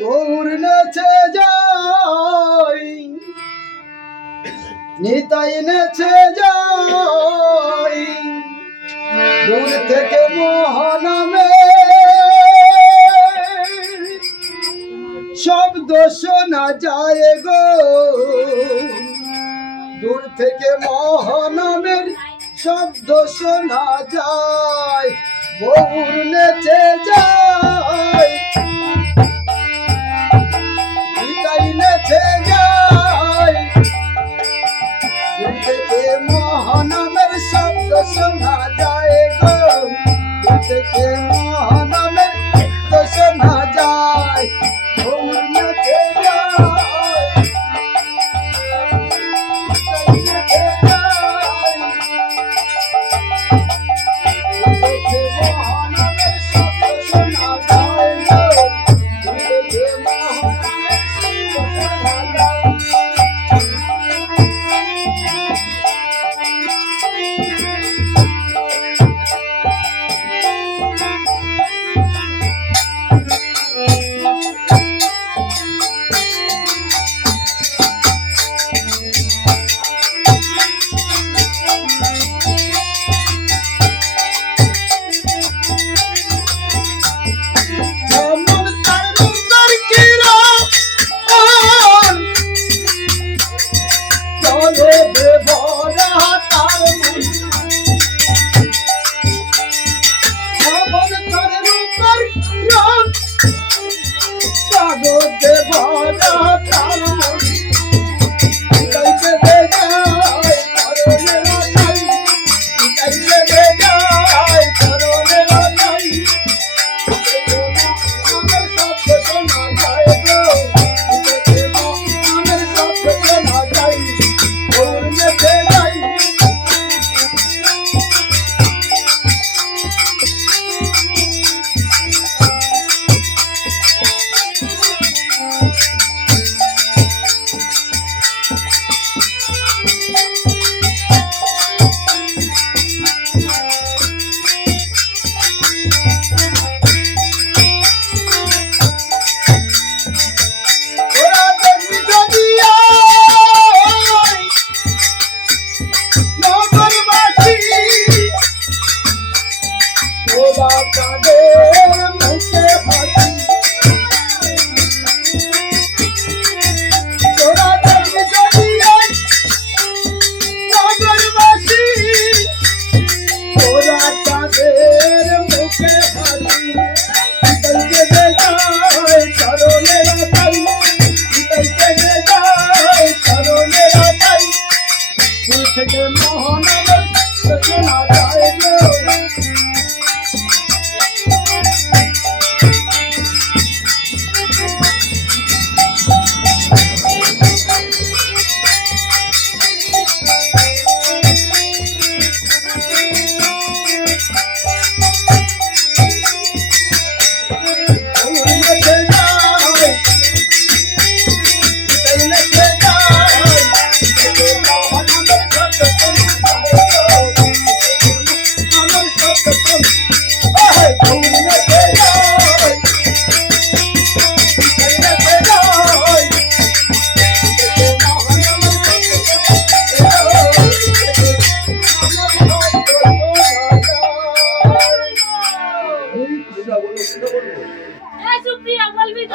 গৌর নেচে যাই, নিতাই নেচে যাই, দূর থেকে মহানামে শব্দ শোনা যায় গো, দূর থেকে মহানামের শব্দ শোনা যায়। গৌর নেচে যায়, নিতাই নেচে যায়, দূর থেকে মহানামের শব্দ শোনা যায় গো, দূর থেকে মহানামের শব্দ শোনা যায়। গৌর নেচে যায়,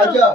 আচ্ছা।